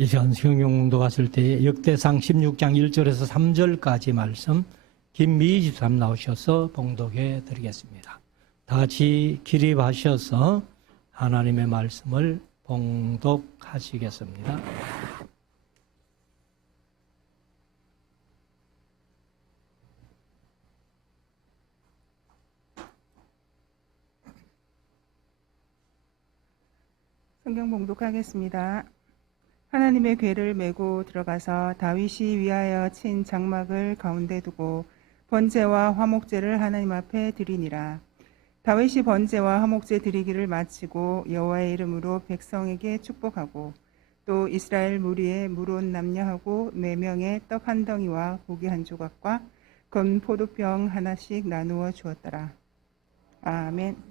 이전 성경공도 갔을 때 역대상 16장 1절에서 3절까지 말씀 김미희 집사님 나오셔서 봉독해 드리겠습니다. 다 같이 기립하셔서 하나님의 말씀을 봉독하시겠습니다. 성경 봉독하겠습니다. 하나님의 궤를 메고 들어가서 다윗이 위하여 친 장막을 가운데 두고 번제와 화목제를 하나님 앞에 드리니라. 다윗이 번제와 화목제 드리기를 마치고 여호와의 이름으로 백성에게 축복하고 또 이스라엘 무리의 물온 남녀하고 4명의 떡 한 덩이와 고기 한 조각과 건 포도병 하나씩 나누어 주었더라. 아멘.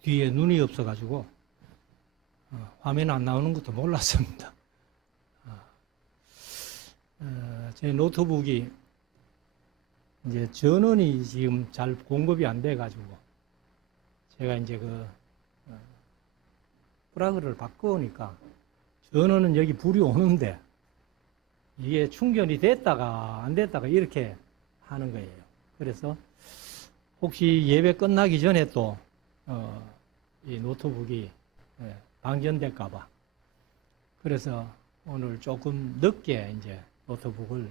뒤에 눈이 없어가지고 화면 안 나오는 것도 몰랐습니다. 제 노트북이 이제 전원이 지금 잘 공급이 안 돼가지고 제가 이제 플러그를 바꾸니까 전원은 여기 불이 오는데 이게 충전이 됐다가 안 됐다가 이렇게 하는 거예요. 그래서 혹시 예배 끝나기 전에 또 이 노트북이 방전될까봐 그래서 오늘 조금 늦게 이제 노트북을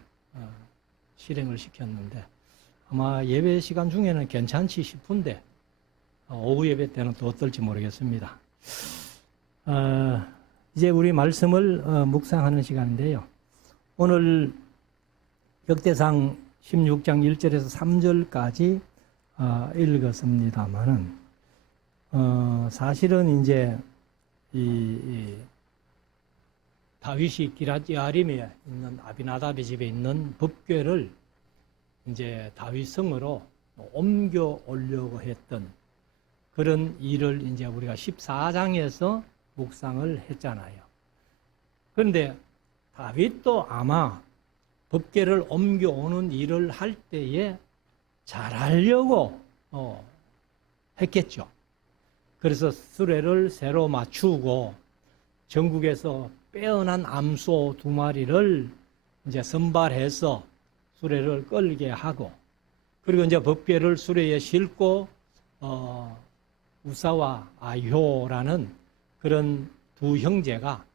실행을 시켰는데 아마 예배 시간 중에는 괜찮지 싶은데 오후 예배 때는 또 어떨지 모르겠습니다. 이제 우리 말씀을 묵상하는 시간인데요. 오늘 역대상 16장 1절에서 3절까지 읽었습니다만은 사실은 이제 이 다윗이 기럇예아림에 있는 아비나답의 집에 있는 법궤를 이제 다윗 성으로 옮겨 오려고 했던 그런 일을 이제 우리가 14장에서 묵상을 했잖아요. 그런데 다윗도 아마 법궤를 옮겨 오는 일을 할 때에 잘하려고 했겠죠. 그래서 수레를 새로 맞추고 전국에서 빼어난 암소 2마리를 이제 선발해서 수레를 끌게 하고 그리고 이제 법궤를 수레에 싣고 우사와 아효라는 그런 두 형제가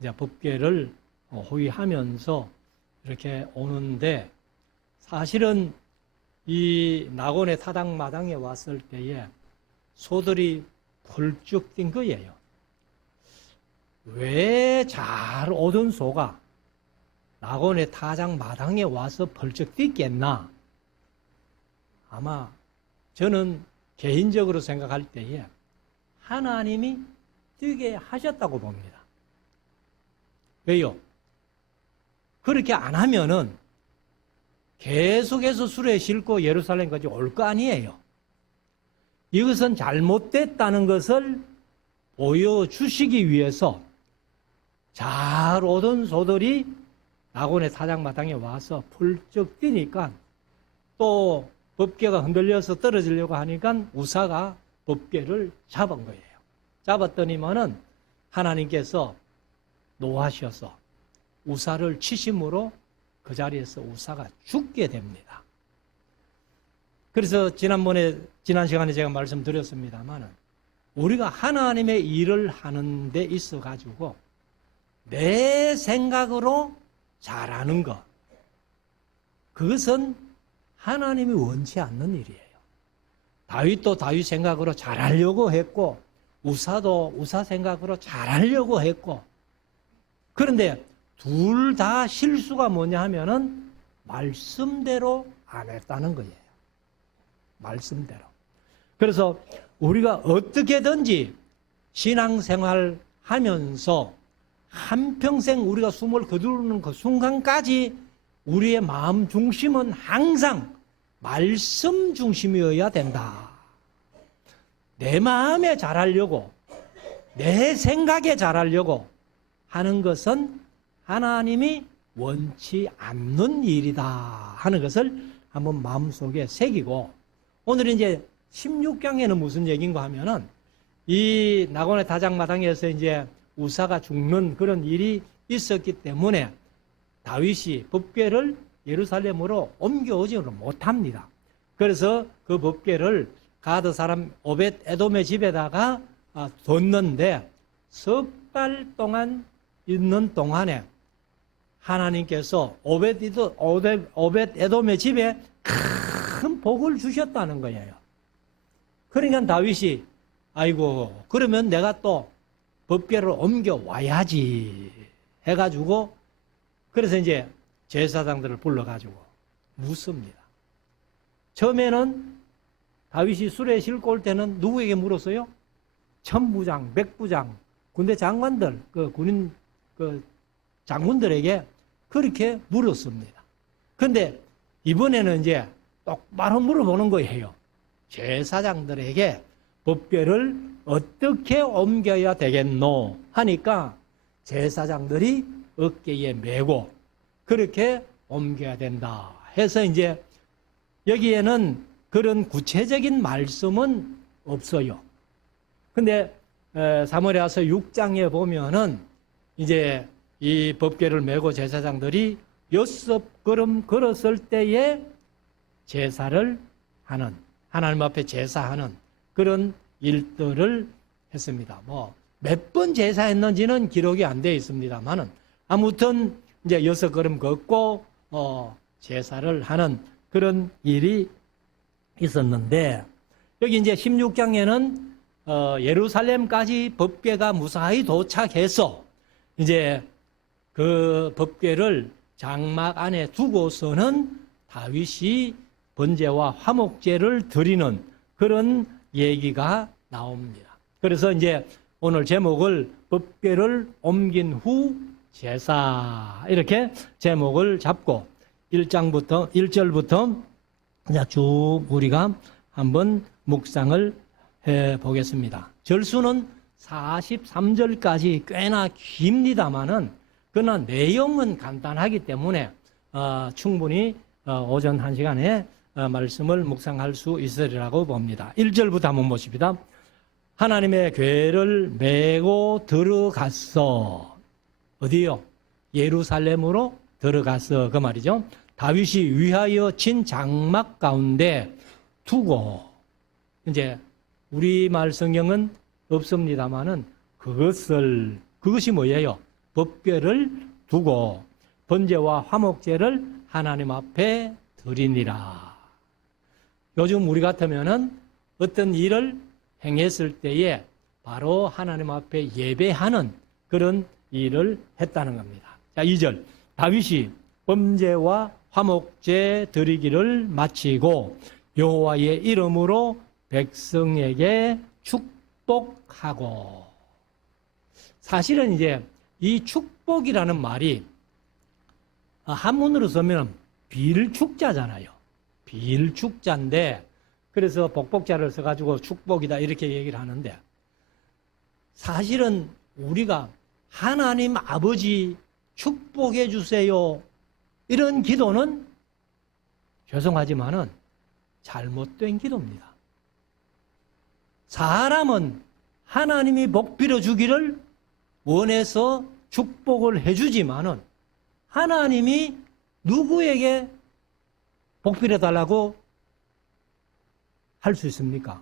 이제 법궤를 호위하면서 이렇게 오는데 사실은 이 낙원의 타작마당에 왔을 때에 소들이 펄쩍 뛴 거예요. 왜 잘 오던 소가 낙원의 타작마당에 와서 펄쩍 뛰겠나? 아마 저는 개인적으로 생각할 때에 하나님이 뛰게 하셨다고 봅니다. 왜요? 그렇게 안 하면은 계속해서 수레에 싣고 예루살렘까지 올 거 아니에요. 이것은 잘못됐다는 것을 보여주시기 위해서 잘 오던 소들이 낙원의 타작마당에 와서 펄쩍 뛰니까 또 법궤가 흔들려서 떨어지려고 하니까 우사가 법궤를 잡은 거예요. 잡았더니만은 하나님께서 노하셔서 우사를 치심으로 그 자리에서 우사가 죽게 됩니다. 그래서 지난 시간에 제가 말씀드렸습니다만은 우리가 하나님의 일을 하는 데 있어 가지고 내 생각으로 잘하는 것 그것은 하나님이 원치 않는 일이에요. 다윗도 다윗 생각으로 잘하려고 했고 우사도 우사 생각으로 잘하려고 했고 그런데 둘 다 실수가 뭐냐 하면은 말씀대로 안 했다는 거예요. 말씀대로. 그래서 우리가 어떻게든지 신앙생활 하면서 한평생 우리가 숨을 거두는 그 순간까지 우리의 마음 중심은 항상 말씀 중심이어야 된다. 내 마음에 잘하려고, 내 생각에 잘하려고 하는 것은 하나님이 원치 않는 일이다 하는 것을 한번 마음속에 새기고, 오늘 이제 16장에는 무슨 얘기인가 하면은 이 나곤의 다장마당에서 이제 우사가 죽는 그런 일이 있었기 때문에 다윗이 법궤를 예루살렘으로 옮겨오지 못합니다. 그래서 그 법궤를 가드 사람 오벳 에돔의 집에다가 뒀는데 석 달 동안 있는 동안에 하나님께서 오벳 에돔의 집에 큰 복을 주셨다는 거예요. 그러니까 다윗이 아이고 그러면 내가 또 법궤를 옮겨 와야지 해가지고 그래서 이제 제사장들을 불러가지고 묻습니다. 처음에는 다윗이 수레에 싣고 올 때는 누구에게 물었어요? 천부장, 백부장, 군대 장관들, 그 군인 그 장군들에게 그렇게 물었습니다. 근데 이번에는 이제 똑바로 물어보는 거예요. 제사장들에게 법궤를 어떻게 옮겨야 되겠노 하니까 제사장들이 어깨에 메고 그렇게 옮겨야 된다 해서 이제 여기에는 그런 구체적인 말씀은 없어요. 근데 사무엘하서 6장에 보면은 이제 이 법궤를 메고 제사장들이 6걸음 걸었을 때에 제사를 하는, 하나님 앞에 제사하는 그런 일들을 했습니다. 뭐 몇 번 제사했는지는 기록이 안 되어 있습니다만은 아무튼 이제 6걸음 걷고 제사를 하는 그런 일이 있었는데, 여기 이제 16장에는 예루살렘까지 법궤가 무사히 도착해서 이제 그 법궤를 장막 안에 두고서는 다윗이 번제와 화목제를 드리는 그런 얘기가 나옵니다. 그래서 이제 오늘 제목을 법궤를 옮긴 후 제사 이렇게 제목을 잡고 1절부터 쭉 우리가 한번 묵상을 해 보겠습니다. 절수는 43절까지 꽤나 깁니다만은 그러나 내용은 간단하기 때문에 충분히 오전 1시간에 말씀을 묵상할 수 있으리라고 봅니다. 1절부터 한번 보십니다. 하나님의 궤를 메고 들어갔어. 어디요? 예루살렘으로 들어갔어. 그 말이죠. 다윗이 위하여 친 장막 가운데 두고, 이제 우리말 성경은 없습니다만은 그것이 뭐예요? 법궤를 두고 번제와 화목제를 하나님 앞에 드리니라. 요즘 우리 같으면은 어떤 일을 행했을 때에 바로 하나님 앞에 예배하는 그런 일을 했다는 겁니다. 자, 2절. 다윗이 번제와 화목제 드리기를 마치고 여호와의 이름으로 백성에게 축복하고. 사실은 이제 이 축복이라는 말이 한문으로 쓰면 빌축자잖아요. 빌축자인데, 그래서 복복자를 써가지고 축복이다 이렇게 얘기를 하는데, 사실은 우리가 하나님 아버지 축복해 주세요 이런 기도는 죄송하지만은 잘못된 기도입니다. 사람은 하나님이 복 빌어주기를 원해서 축복을 해주지만은 하나님이 누구에게 복 빌어달라고 할 수 있습니까?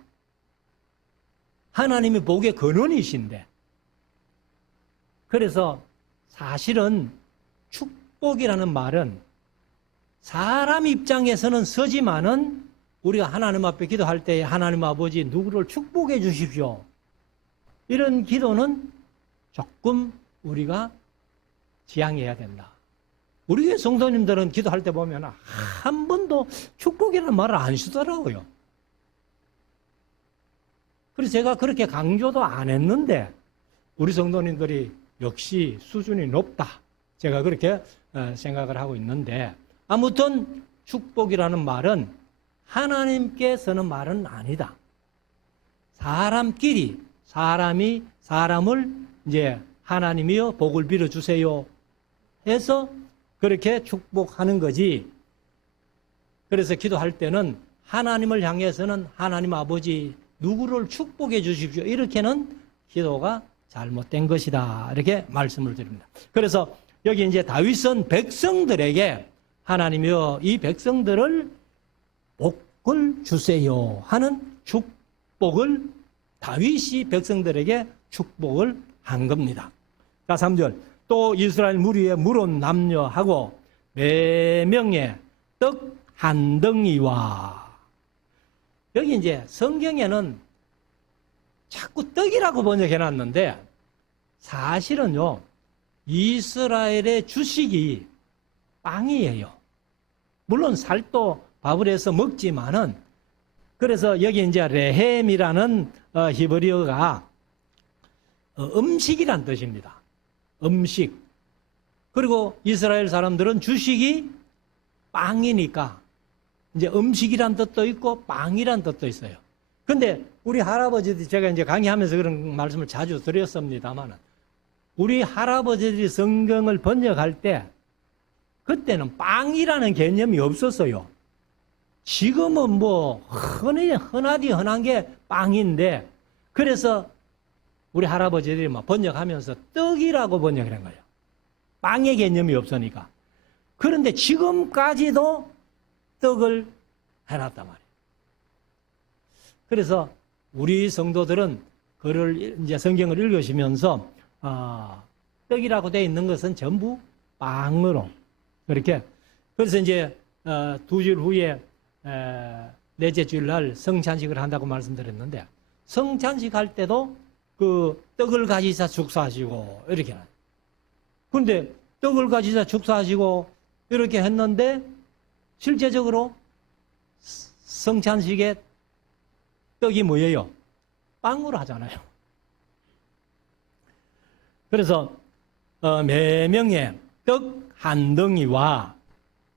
하나님이 복의 근원이신데. 그래서 사실은 축복이라는 말은 사람 입장에서는 서지만은 우리가 하나님 앞에 기도할 때 하나님 아버지 누구를 축복해 주십시오, 이런 기도는 조금 우리가 지양해야 된다. 우리 교회 성도님들은 기도할 때 보면 한 번도 축복이라는 말을 안 쓰더라고요. 그래서 제가 그렇게 강조도 안 했는데 우리 성도님들이 역시 수준이 높다, 제가 그렇게 생각을 하고 있는데, 아무튼 축복이라는 말은 하나님께 쓰는 말은 아니다. 사람끼리 사람이 사람을 이제 하나님이여 복을 빌어 주세요 해서 그렇게 축복하는 거지. 그래서 기도할 때는 하나님을 향해서는 하나님 아버지 누구를 축복해 주십시오 이렇게는 기도가 잘못된 것이다 이렇게 말씀을 드립니다. 그래서 여기 이제 다윗은 백성들에게 하나님이여 이 백성들을 복을 주세요 하는 축복을 다윗이 백성들에게 축복을 한 겁니다. 자, 3절. 또 이스라엘 무리에 물은 남녀하고 매명의 떡 한 덩이와. 여기 이제 성경에는 자꾸 떡이라고 번역해 놨는데 사실은요, 이스라엘의 주식이 빵이에요. 물론 살도 밥을 해서 먹지만은, 그래서 여기 이제 레헴이라는 히브리어가 음식이란 뜻입니다. 음식. 그리고 이스라엘 사람들은 주식이 빵이니까 이제 음식이란 뜻도 있고 빵이란 뜻도 있어요. 근데 우리 할아버지들이 제가 이제 강의하면서 그런 말씀을 자주 드렸습니다만 우리 할아버지들이 성경을 번역할 때 그때는 빵이라는 개념이 없었어요. 지금은 뭐 흔하디 흔한 게 빵인데 그래서 우리 할아버지들이 막 번역하면서 떡이라고 번역을 한 거예요. 빵의 개념이 없으니까. 그런데 지금까지도 떡을 해놨단 말이에요. 그래서 우리 성도들은 그를 이제 성경을 읽으시면서 떡이라고 되어 있는 것은 전부 빵으로 그렇게. 그래서 이제 2주일 후에 넷째 주일날 성찬식을 한다고 말씀드렸는데 성찬식 할 때도 그 떡을 가지사 축사하시고 이렇게 해요. 그런데 떡을 가지사 축사하시고 이렇게 했는데 실제적으로 성찬식에 떡이 뭐예요? 빵으로 하잖아요. 그래서 매명의 떡 한 덩이와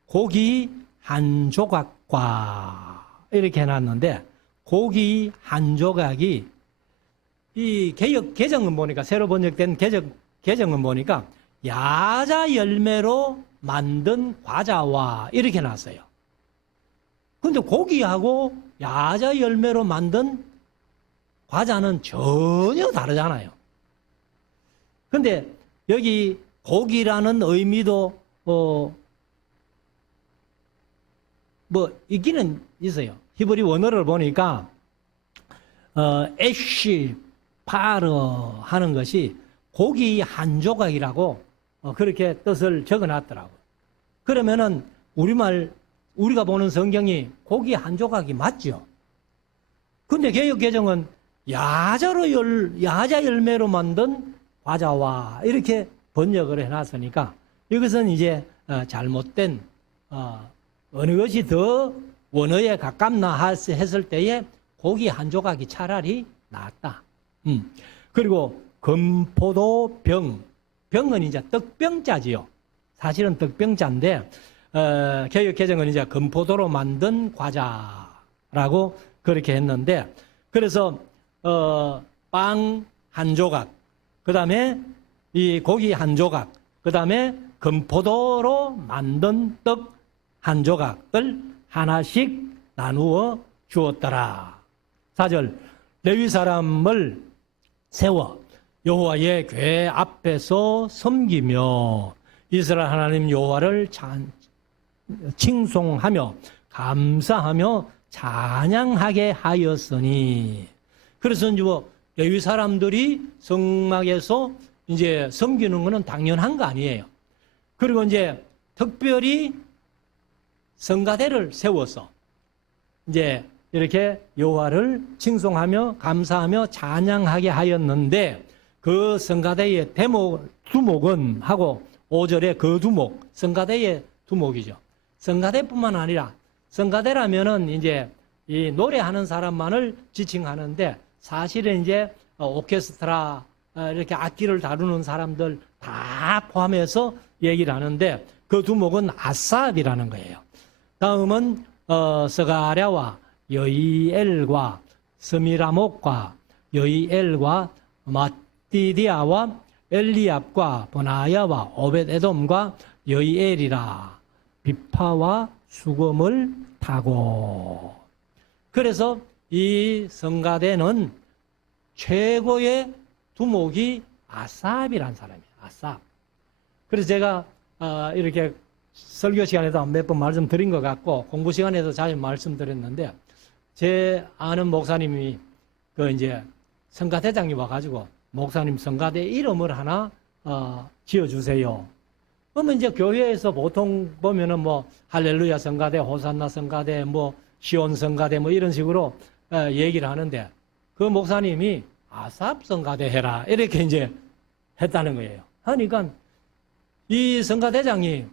고기 한 조각과 이렇게 해놨는데 고기 한 조각이 이 개정은 보니까 새로 번역된 개정은 보니까 야자 열매로 만든 과자와 이렇게 놨어요. 근데 고기하고 야자 열매로 만든 과자는 전혀 다르잖아요. 근데 여기 고기라는 의미도 뭐 있기는 있어요. 히브리 원어를 보니까 에쉬 파르 하는 것이 고기 한 조각이라고 그렇게 뜻을 적어놨더라고요. 그러면은 우리가 보는 성경이 고기 한 조각이 맞죠. 근데 개역 개정은 야자 열매로 만든 과자와 이렇게 번역을 해놨으니까 이것은 이제 잘못된 어느 것이 더 원어에 가깝나 했을 때에 고기 한 조각이 차라리 낫다. 그리고 금포도병. 병은 이제 떡병자지요. 사실은 떡병자인데, 개역 개정은 이제 금포도로 만든 과자라고 그렇게 했는데, 그래서, 빵 한 조각, 그 다음에 이 고기 한 조각, 그 다음에 금포도로 만든 떡 한 조각을 하나씩 나누어 주었더라. 4절, 레위 사람을 세워 여호와의 궤 앞에서 섬기며 이스라엘 하나님 여호와를 칭송하며 감사하며 찬양하게 하였으니. 그래서 이제 레위 사람들이 성막에서 이제 섬기는 것은 당연한 거 아니에요. 그리고 이제 특별히 성가대를 세워서 이제 이렇게 여호와를 칭송하며 감사하며 찬양하게 하였는데 그 성가대의 두목은 하고 5절에 그 두목, 성가대의 두목이죠. 성가대뿐만 아니라 성가대라면은 이제 이 노래하는 사람만을 지칭하는데 사실은 이제 오케스트라 이렇게 악기를 다루는 사람들 다 포함해서 얘기를 하는데 그 두목은 아삽이라는 거예요. 다음은 스가랴와 여이엘과 스미라목과 여이엘과 마띠디아와 엘리압과 버나야와 오벳에돔과 여이엘이라 비파와 수금을 타고. 그래서 이 성가대는 최고의 두목이 아삽이라는 사람이에요. 아삽. 그래서 제가 이렇게 설교 시간에도 몇 번 말씀드린 것 같고 공부 시간에도 자주 말씀드렸는데, 제 아는 목사님이 그 이제 성가대장이 와가지고 목사님 성가대 이름을 하나 지어주세요. 그러면 이제 교회에서 보통 보면은 뭐 할렐루야 성가대, 호산나 성가대, 뭐 시온 성가대 뭐 이런 식으로 얘기를 하는데, 그 목사님이 아삽 성가대 해라 이렇게 이제 했다는 거예요. 하니까 이 성가대장이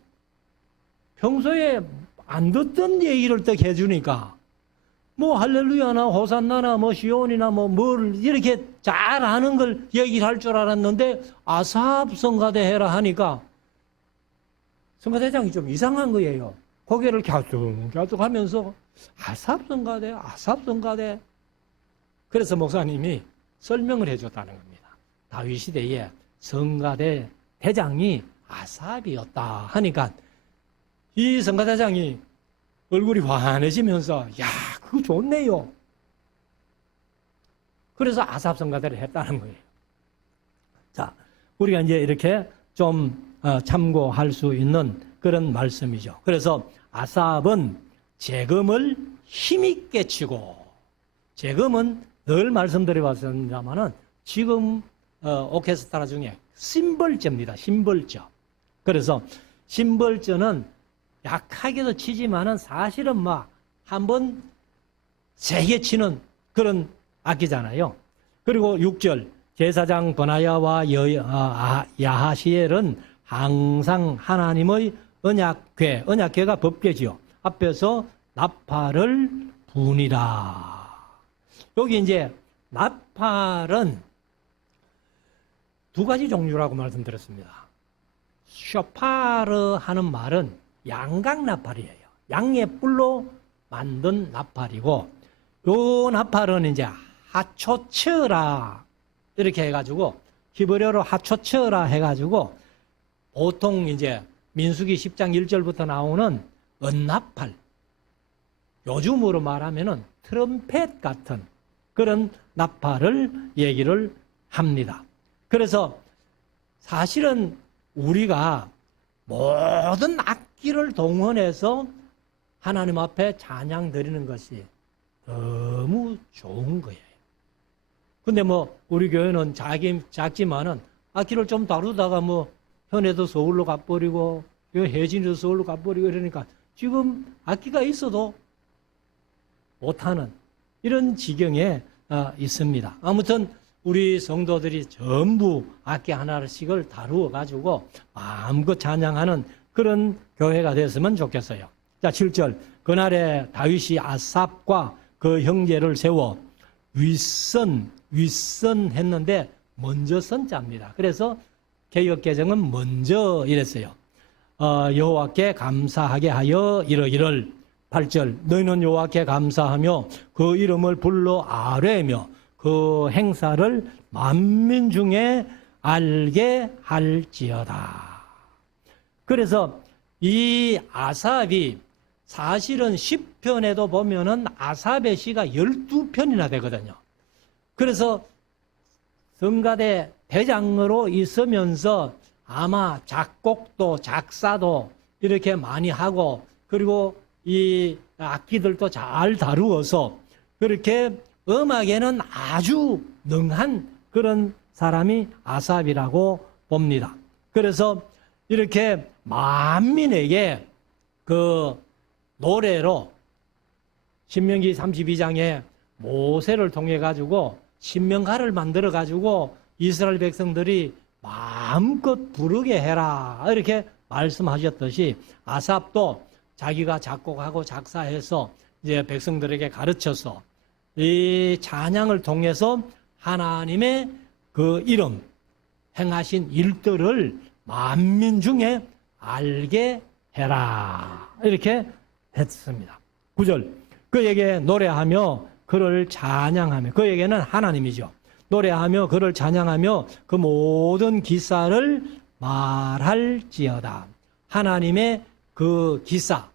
평소에 안 듣던 얘기를 딱 해주니까 뭐 할렐루야나 호산나나 뭐 시온이나 뭐 뭘 이렇게 잘하는 걸 얘기를 할 줄 알았는데 아삽 성가대 해라 하니까 성가대장이 좀 이상한 거예요. 고개를 갸우뚱 하면서 아삽 성가대. 그래서 목사님이 설명을 해줬다는 겁니다. 다윗 시대에 성가대 대장이 아삽이었다 하니까 이 성가대장이 얼굴이 환해지면서 야, 그거 좋네요. 그래서 아삽 성가대를 했다는 거예요. 자, 우리가 이제 이렇게 좀 참고할 수 있는 그런 말씀이죠. 그래서 아삽은 재금을 힘있게 치고, 재금은 늘 말씀드려봤습니다만은 지금 오케스트라 중에 심벌저입니다. 심벌저. 그래서 심벌저는 약하게도 치지만은 사실은 막 한번 세게 치는 그런 악기잖아요. 그리고 6절 제사장 버나야와 야하시엘은 항상 하나님의 언약궤가 법궤지요. 앞에서 나팔을 부니라. 여기 이제 나팔은 두 가지 종류라고 말씀드렸습니다. 쇼파르 하는 말은 양각 나팔이에요. 양의 뿔로 만든 나팔이고, 요 나팔은 이제 하초처라 이렇게 해가지고 히브리어로 하초처라 해가지고 보통 이제 민수기 10장 1절부터 나오는 은나팔, 요즘으로 말하면은 트럼펫 같은 그런 나팔을 얘기를 합니다. 그래서 사실은 우리가 모든 악기를 동원해서 하나님 앞에 찬양 드리는 것이 너무 좋은 거예요. 근데 뭐 우리 교회는 작지만은 악기를 좀 다루다가 뭐 현애도 서울로 가버리고 혜진이도 서울로 가버리고 이러니까 지금 악기가 있어도 못하는 이런 지경에 있습니다. 아무튼 우리 성도들이 전부 악기 하나씩을 다루어 가지고 마음껏 찬양하는 그런 교회가 됐으면 좋겠어요. 자, 7절. 그날에 다윗이 아삽과 그 형제를 세워 윗선 했는데 먼저 선자입니다. 그래서 개역개정은 먼저 이랬어요. 여호와께 감사하게 하여 이러기를. 8절. 너희는 여호와께 감사하며 그 이름을 불러 아뢰며 그 행사를 만민 중에 알게 할지어다. 그래서 이 아삽이 사실은 10편에도 보면은 아삽의 시가 12편이나 되거든요. 그래서 성가대 대장으로 있으면서 아마 작곡도 작사도 이렇게 많이 하고, 그리고 이 악기들도 잘 다루어서 그렇게 음악에는 아주 능한 그런 사람이 아삽이라고 봅니다. 그래서 이렇게 만민에게 그 노래로 신명기 32장에 모세를 통해 가지고 신명가를 만들어 가지고 이스라엘 백성들이 마음껏 부르게 해라 이렇게 말씀하셨듯이 아삽도 자기가 작곡하고 작사해서 이제 백성들에게 가르쳐서 이 찬양을 통해서 하나님의 그 이름 행하신 일들을 만민 중에 알게 해라. 이렇게 했습니다. 9절. 그에게 노래하며 그를 찬양하며, 그에게는 하나님이죠. 노래하며 그를 찬양하며 그 모든 기사를 말할지어다. 하나님의 그 기사,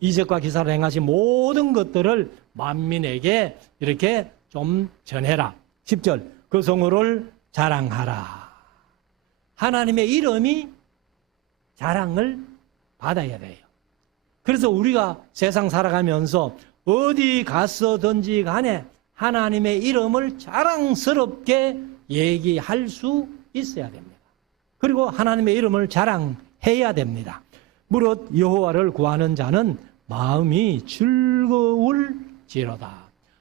이적과 기사를 행하신 모든 것들을 만민에게 이렇게 좀 전해라. 10절. 그 성호를 자랑하라. 하나님의 이름이 자랑을 받아야 돼요. 그래서 우리가 세상 살아가면서 어디 갔어든지 간에 하나님의 이름을 자랑스럽게 얘기할 수 있어야 됩니다. 그리고 하나님의 이름을 자랑해야 됩니다. 무릇 여호와를 구하는 자는 마음이 즐거울지로다.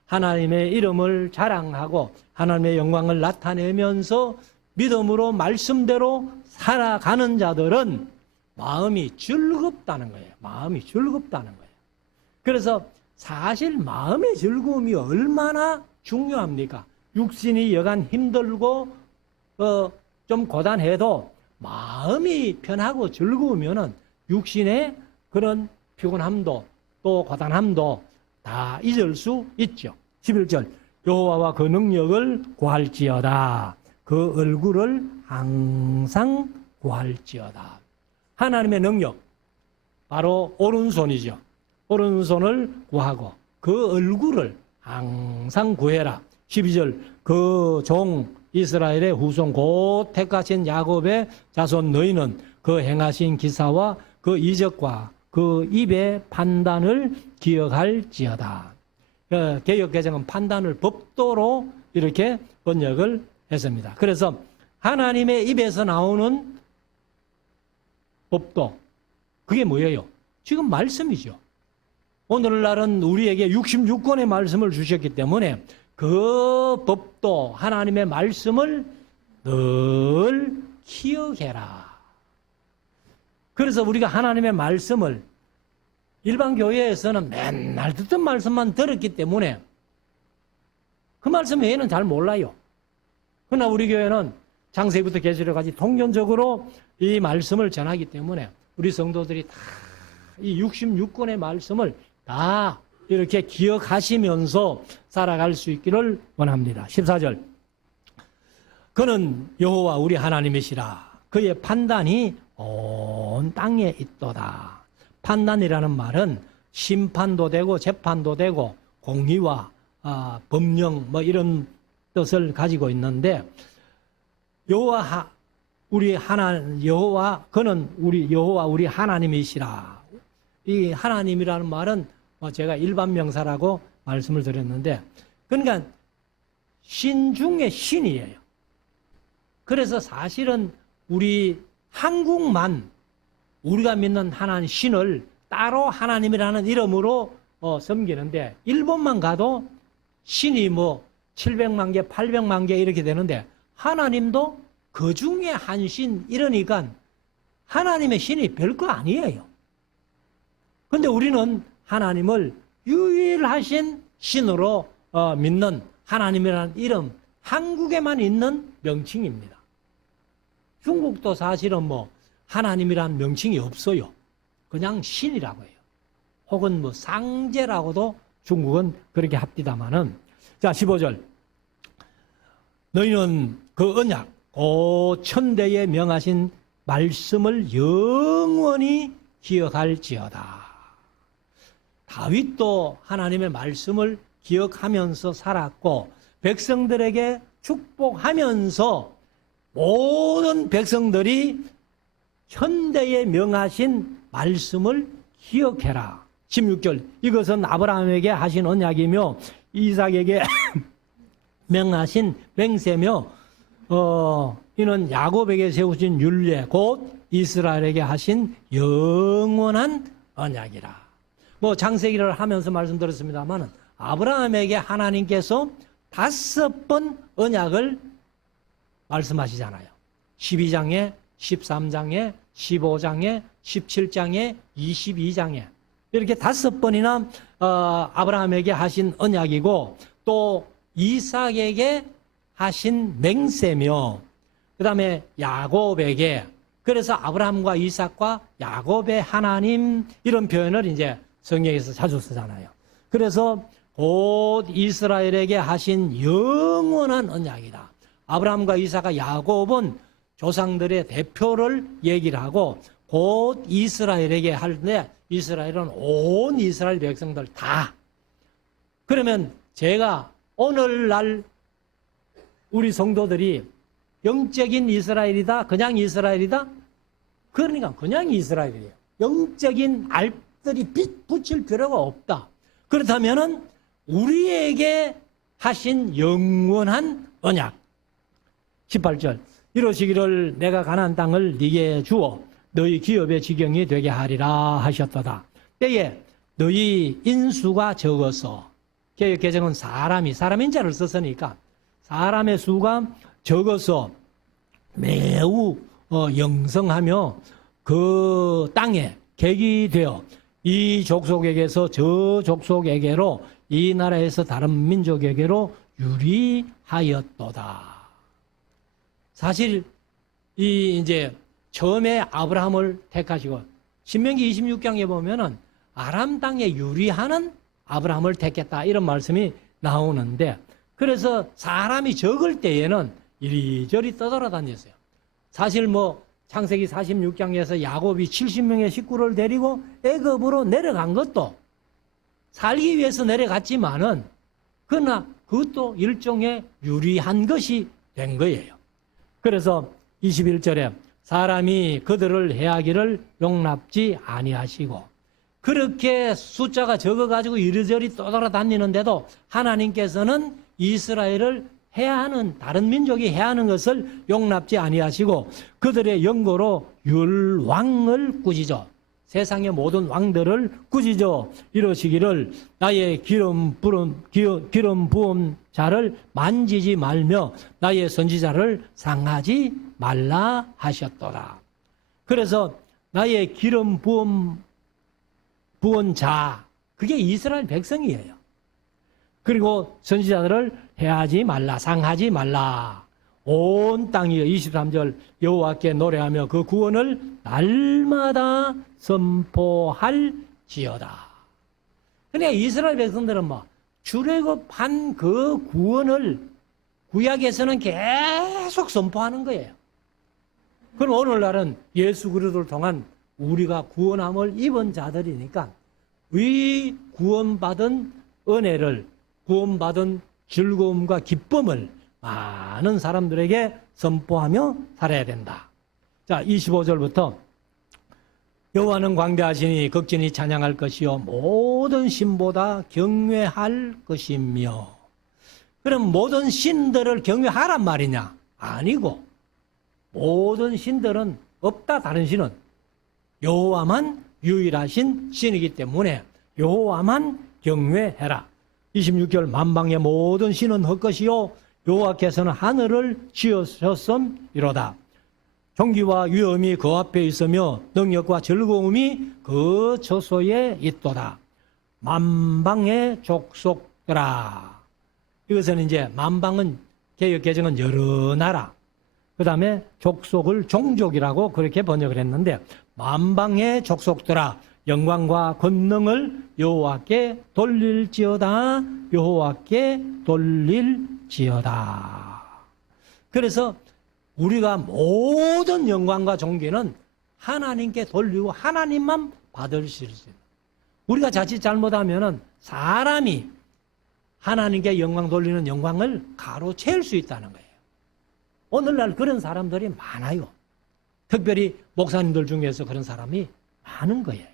하나님의 이름을 자랑하고 하나님의 영광을 나타내면서 믿음으로 말씀대로 살아가는 자들은 마음이 즐겁다는 거예요. 마음이 즐겁다는 거예요. 그래서 사실 마음의 즐거움이 얼마나 중요합니까? 육신이 여간 힘들고 좀 고단해도 마음이 편하고 즐거우면은 육신의 그런 피곤함도 또 고단함도 다 잊을 수 있죠. 11절. 여호와와 그 능력을 구할지어다. 그 얼굴을 항상 구할지어다. 하나님의 능력, 바로 오른손이죠. 오른손을 구하고 그 얼굴을 항상 구해라. 12절. 그 종 이스라엘의 후손 곧 택하신 야곱의 자손 너희는 그 행하신 기사와 그 이적과 그 입의 판단을 기억할지어다. 개역개정은 판단을 법도로 이렇게 번역을 했습니다. 그래서 하나님의 입에서 나오는 법도, 그게 뭐예요? 지금 말씀이죠. 오늘날은 우리에게 66권의 말씀을 주셨기 때문에 그 법도 하나님의 말씀을 늘 기억해라. 그래서 우리가 하나님의 말씀을 일반 교회에서는 맨날 듣던 말씀만 들었기 때문에 그 말씀 외에는 잘 몰라요. 그러나 우리 교회는 창세기부터 계시록까지 통념적으로 이 말씀을 전하기 때문에 우리 성도들이 다 이 66권의 말씀을 다 이렇게 기억하시면서 살아갈 수 있기를 원합니다. 14절. 그는 여호와 우리 하나님이시라. 그의 판단이 온 땅에 있도다. 판단이라는 말은 심판도 되고 재판도 되고 공의와 법령 뭐 이런 뜻을 가지고 있는데, 여호와 그는 여호와 우리 하나님이시라. 이 하나님이라는 말은 제가 일반 명사라고 말씀을 드렸는데, 그러니까 신 중에 신이에요. 그래서 사실은 우리 한국만 우리가 믿는 하나님 신을 따로 하나님이라는 이름으로 섬기는데, 일본만 가도 신이 뭐 700만 개, 800만 개 이렇게 되는데 하나님도 그 중에 한 신, 이러니까 하나님의 신이 별거 아니에요. 근데 우리는 하나님을 유일하신 신으로 믿는 하나님이라는 이름, 한국에만 있는 명칭입니다. 중국도 사실은 뭐 하나님이라는 명칭이 없어요. 그냥 신이라고 해요. 혹은 뭐 상제라고도 중국은 그렇게 합디다마는. 자, 15절. 너희는 그 언약, 천대에 명하신 말씀을 영원히 기억할지어다. 다윗도 하나님의 말씀을 기억하면서 살았고 백성들에게 축복하면서 모든 백성들이 현대에 명하신 말씀을 기억해라. 16절. 이것은 아브라함에게 하신 언약이며 이삭에게 명하신 맹세며 이는 야곱에게 세우신 율례 곧 이스라엘에게 하신 영원한 언약이라. 뭐 창세기를 하면서 말씀드렸습니다만 아브라함에게 하나님께서 5번 언약을 말씀하시잖아요. 12장에 13장에 15장에 17장에 22장에 이렇게 5번이나 아브라함에게 하신 언약이고, 또 이삭에게 하신 맹세며, 그 다음에 야곱에게, 그래서 아브라함과 이삭과 야곱의 하나님 이런 표현을 이제 성경에서 자주 쓰잖아요. 그래서 곧 이스라엘에게 하신 영원한 언약이다. 아브라함과 이삭과 야곱은 조상들의 대표를 얘기를 하고 곧 이스라엘에게 할 때 이스라엘은 온 이스라엘 백성들 다. 그러면 제가 오늘날 우리 성도들이 영적인 이스라엘이다, 그냥 이스라엘이다? 그러니까 그냥 이스라엘이에요. 영적인 알들이 붙일 필요가 없다. 그렇다면은 우리에게 하신 영원한 언약. 18절. 이러시기를 내가 가나안 땅을 네게 주어 너희 기업의 지경이 되게 하리라 하셨도다. 때에 너희 인수가 적어서 개역 개정은 사람인 자를 썼으니까 사람의 수가 적어서 매우 영성하며 그 땅에 객이 되어 이 족속에게서 저 족속에게로 이 나라에서 다른 민족에게로 유리하였도다. 사실 이제 처음에 아브라함을 택하시고 신명기 26장에 보면은 아람 땅에 유리하는 아브라함을 택했다 이런 말씀이 나오는데 그래서 사람이 적을 때에는 이리저리 떠돌아다녔어요. 사실 창세기 46장에서 야곱이 70명의 식구를 데리고 애굽으로 내려간 것도 살기 위해서 내려갔지만은 그러나 그것도 일종의 유리한 것이 된 거예요. 그래서 21절에 사람이 그들을 해하기를 용납지 아니하시고 그렇게 숫자가 적어가지고 이리저리 떠돌아다니는데도 하나님께서는 이스라엘을 해하는 다른 민족이 해하는 것을 용납지 아니하시고 그들의 영고로 율왕을 꾸짖어 세상의 모든 왕들을 꾸짖어 이러시기를 나의 기름 부은 자를 만지지 말며 나의 선지자를 상하지 말라 하셨더라. 그래서 나의 기름 부은 자 그게 이스라엘 백성이에요. 그리고 선지자들을 해하지 말라, 상하지 말라. 온 땅이여 23절 여호와께 노래하며 그 구원을 날마다 선포할지어다. 그러니까 이스라엘 백성들은 출애굽한 그 구원을 구약에서는 계속 선포하는 거예요. 그럼 오늘날은 예수 그리스도를 통한 우리가 구원함을 입은 자들이니까 이 구원받은 은혜를 구원받은 즐거움과 기쁨을 많은 사람들에게 선포하며 살아야 된다. 자, 25절부터 여호와는 광대하시니 극진히 찬양할 것이요 모든 신보다 경외할 것이며 그럼 모든 신들을 경외하란 말이냐? 아니고 모든 신들은 없다. 다른 신은 여호와만 유일하신 신이기 때문에 여호와만 경외해라. 26절 만방의 모든 신은 헛것이요 여호와께서는 하늘을 지으셨음이로다. 존귀와 위엄이 그 앞에 있으며 능력과 즐거움이 그 처소에 있도다. 만방의 족속들아. 이것은 이제 만방은 개역 개정은 여러 나라. 그 다음에 족속을 종족이라고 그렇게 번역을 했는데 만방의 족속들아 영광과 권능을 여호와께 돌릴지어다. 여호와께 돌릴지어다. 그래서 우리가 모든 영광과 존귀는 하나님께 돌리고 하나님만 받을 수 있습니다. 우리가 자칫 잘못하면은 사람이 하나님께 영광 돌리는 영광을 가로채울 수 있다는 거예요. 오늘날 그런 사람들이 많아요. 특별히 목사님들 중에서 그런 사람이 많은 거예요.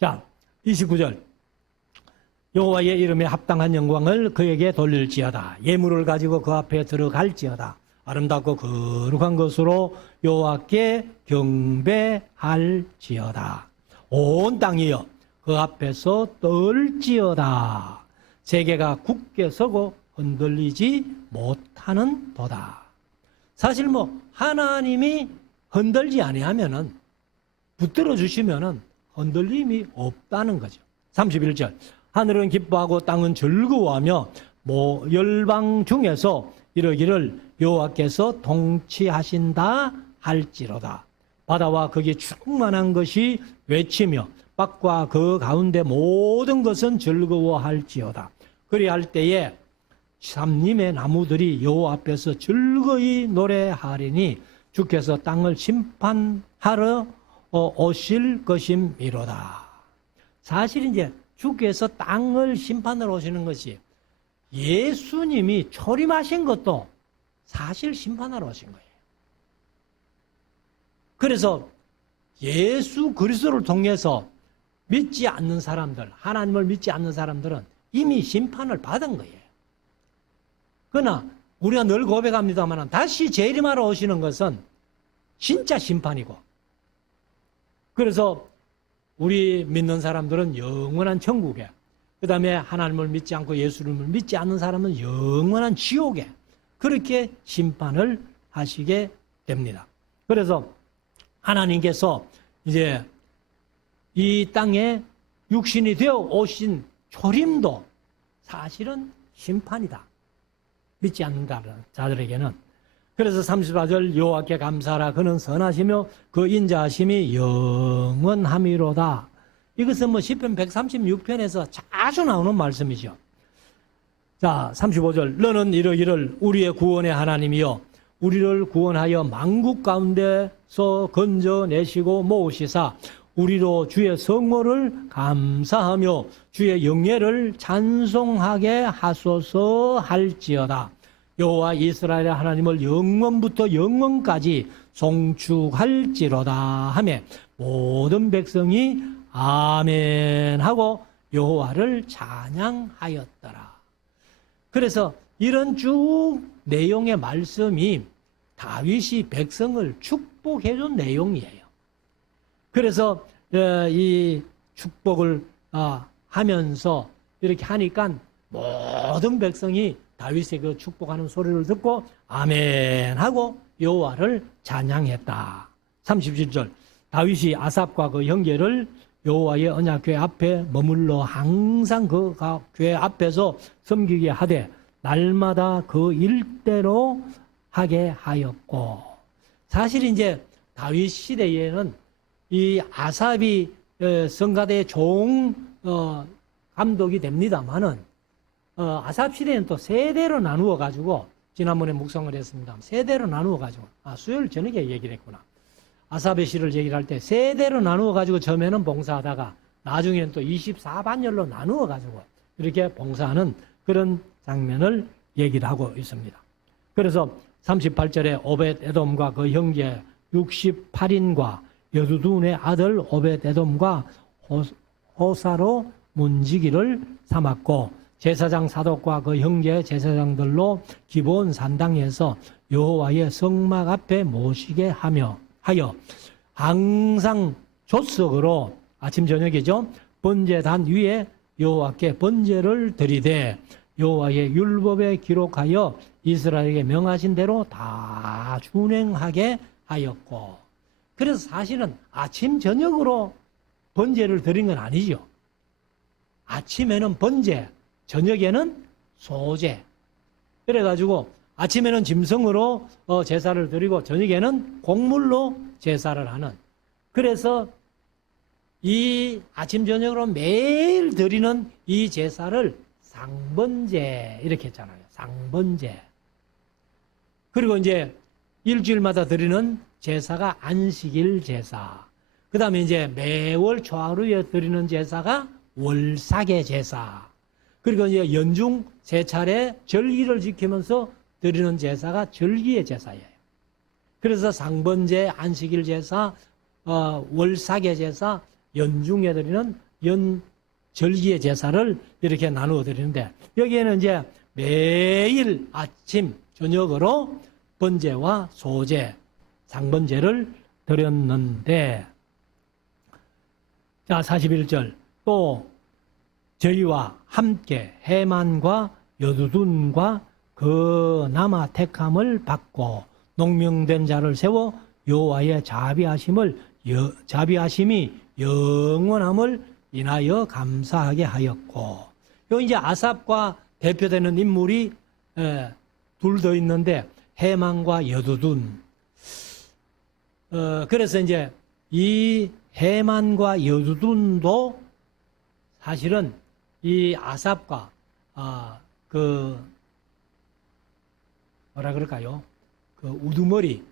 자, 29절. 여호와의 이름에 합당한 영광을 그에게 돌릴지어다. 예물을 가지고 그 앞에 들어갈지어다. 아름답고 거룩한 것으로 여호와께 경배할지어다. 온 땅이여 그 앞에서 떨지어다. 세계가 굳게 서고 흔들리지 못하는 도다. 사실 하나님이 흔들지 아니하면은 붙들어 주시면은 흔들림이 없다는 거죠. 31절. 하늘은 기뻐하고 땅은 즐거워하며 열방 중에서 이러기를 여호와께서 통치하신다 할지로다. 바다와 거기에 충만한 것이 외치며 밖과 그 가운데 모든 것은 즐거워할지어다. 그리할 때에 삼림의 나무들이 여호와 앞에서 즐거이 노래하리니 주께서 땅을 심판하러 오실 것임이로다. 사실 이제 주께서 땅을 심판하러 오시는 것이 예수님이 초림하신 것도 사실 심판하러 오신 거예요. 그래서 예수 그리스도를 통해서 믿지 않는 사람들, 하나님을 믿지 않는 사람들은 이미 심판을 받은 거예요. 그러나 우리가 늘 고백합니다만 다시 재림하러 오시는 것은 진짜 심판이고, 그래서 우리 믿는 사람들은 영원한 천국에, 그 다음에 하나님을 믿지 않고 예수님을 믿지 않는 사람은 영원한 지옥에 그렇게 심판을 하시게 됩니다. 그래서 하나님께서 이제 이 땅에 육신이 되어 오신 초림도 사실은 심판이다. 믿지 않는 자들에게는. 그래서 34절 여호와께 감사하라. 그는 선하시며 그 인자하심이 영원함이로다. 이것은 뭐 시편 136편에서 자주 나오는 말씀이죠. 자, 35절 너는 이르기를 우리의 구원의 하나님이여 우리를 구원하여 만국 가운데서 건져내시고 모으시사 우리로 주의 성호를 감사하며 주의 영예를 찬송하게 하소서 할지어다. 여호와 이스라엘의 하나님을 영원부터 영원까지 송축할지로다 하며 모든 백성이 아멘 하고 여호와를 찬양하였더라. 그래서 이런 쭉 내용의 말씀이 다윗이 백성을 축복해 준 내용이에요. 그래서 이 축복을 하면서 이렇게 하니까 모든 백성이 다윗의 그 축복하는 소리를 듣고 아멘 하고 여호와를 찬양했다. 37절 다윗이 아삽과 그 형제를 여호와의 언약궤 앞에 머물러 항상 그 교회 앞에서 섬기게 하되 날마다 그 일대로 하게 하였고, 사실 이제 다윗 시대에는 이 아삽이 성가대의 종 감독이 됩니다만은 아삽 시대는 또 세대로 나누어 가지고 지난번에 묵상을 했습니다. 세대로 나누어 가지고 수요일 저녁에 얘기를 했구나. 아삽의 시를 얘기를 할 때 세대로 나누어 가지고 처음에는 봉사하다가 나중에는 또 24반열로 나누어 가지고 이렇게 봉사하는 그런 장면을 얘기를 하고 있습니다. 그래서 38절에 오벳 에돔과 그 형제 68인과 여두둔의 아들 오벳 에돔과 호사로 문지기를 삼았고 제사장 사독과 그 형제 제사장들로 기본 산당에서 여호와의 성막 앞에 모시게 하여 항상 조석으로 아침 저녁이죠. 번제단 위에 여호와께 번제를 드리되 여호와의 율법에 기록하여 이스라엘에게 명하신 대로 다 준행하게 하였고, 그래서 사실은 아침 저녁으로 번제를 드린 건 아니죠. 아침에는 번제, 저녁에는 소제. 그래가지고 아침에는 짐승으로 제사를 드리고 저녁에는 곡물로 제사를 하는, 그래서 이 아침 저녁으로 매일 드리는 이 제사를 상번제 이렇게 했잖아요. 상번제. 그리고 이제 일주일마다 드리는 제사가 안식일 제사. 그 다음에 이제 매월 초하루에 드리는 제사가 월삭의 제사. 그리고 이제 연중 세 차례 절기를 지키면서 드리는 제사가 절기의 제사예요. 그래서 상번제, 안식일 제사, 월삭의 제사, 연중에 드리는 절기의 제사를 이렇게 나누어 드리는데, 여기에는 이제 매일 아침 저녁으로 번제와 소제, 상번제를 드렸는데, 자 41절 또 저희와 함께 해만과 여두둔과 그 남아 택함을 받고 농명된 자를 세워 여호와의 자비하심이 영원함을 인하여 감사하게 하였고, 여기 이제 아삽과 대표되는 인물이 둘 더 있는데 해만과 여두둔. 그래서 이제 이 해만과 여두둔도 사실은 이 아삽과 그 뭐라 그럴까요? 그 우두머리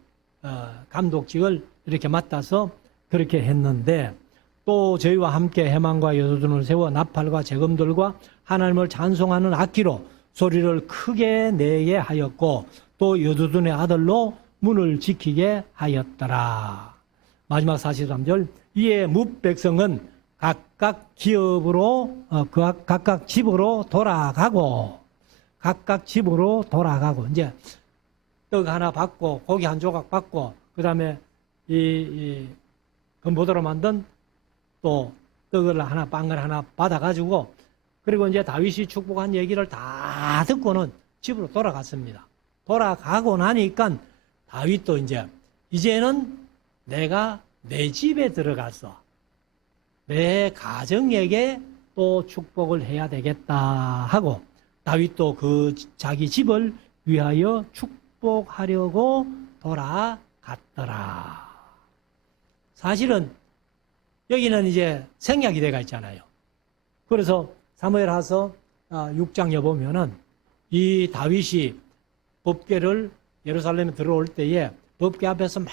감독직을 이렇게 맡아서 그렇게 했는데, 또 저희와 함께 해만과 여두둔을 세워 나팔과 재금들과 하나님을 찬송하는 악기로 소리를 크게 내게 하였고, 또 여두둔의 아들로 문을 지키게 하였더라. 마지막 43절. 이에 뭇 백성은 각각 기업으로 각각 집으로 돌아가고 이제 떡 하나 받고 고기 한 조각 받고, 그다음에 이 건포도로 만든 또 떡을 하나, 빵을 하나 받아가지고, 그리고 이제 다윗이 축복한 얘기를 다 듣고는 집으로 돌아갔습니다. 돌아가고 나니까 다윗도 이제는 내가 내 집에 들어가서 내 가정에게 또 축복을 해야 되겠다 하고, 다윗도 그 자기 집을 위하여 축복하려고 돌아갔더라. 사실은 여기는 이제 생략기대가 있잖아요. 그래서 사무엘하서 6장에 보면은 이 다윗이 법궤를 예루살렘에 들어올 때에 법궤 앞에서 막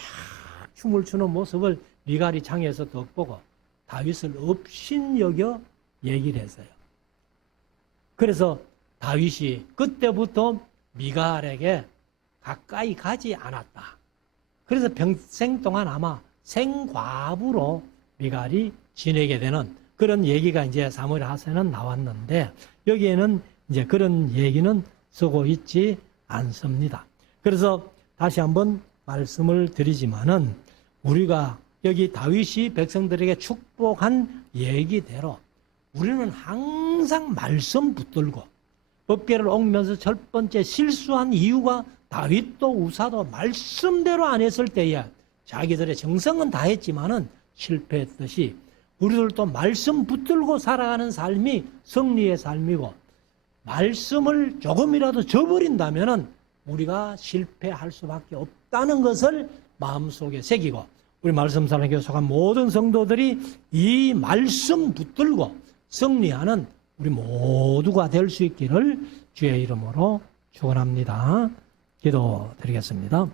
춤을 추는 모습을 미갈이 창에서 덕보고 다윗을 업신여겨 얘기를 했어요. 그래서 다윗이 그때부터 미갈에게 가까이 가지 않았다. 그래서 평생 동안 아마 생과부로 미갈이 지내게 되는 그런 얘기가 이제 사무엘하서는 나왔는데, 여기에는 이제 그런 얘기는 쓰고 있지 않습니다. 그래서 다시 한번 말씀을 드리지만은, 우리가 여기 다윗이 백성들에게 축복한 얘기대로 우리는 항상 말씀 붙들고, 법궤를 옮기면서 첫 번째 실수한 이유가 다윗도 우사도 말씀대로 안 했을 때에 자기들의 정성은 다했지만은 실패했듯이, 우리들도 말씀 붙들고 살아가는 삶이 승리의 삶이고, 말씀을 조금이라도 저버린다면은 우리가 실패할 수밖에 없다는 것을 마음속에 새기고, 우리 말씀사랑교회 속한 모든 성도들이 이 말씀 붙들고 승리하는 우리 모두가 될 수 있기를 주의 이름으로 축원합니다. 기도드리겠습니다.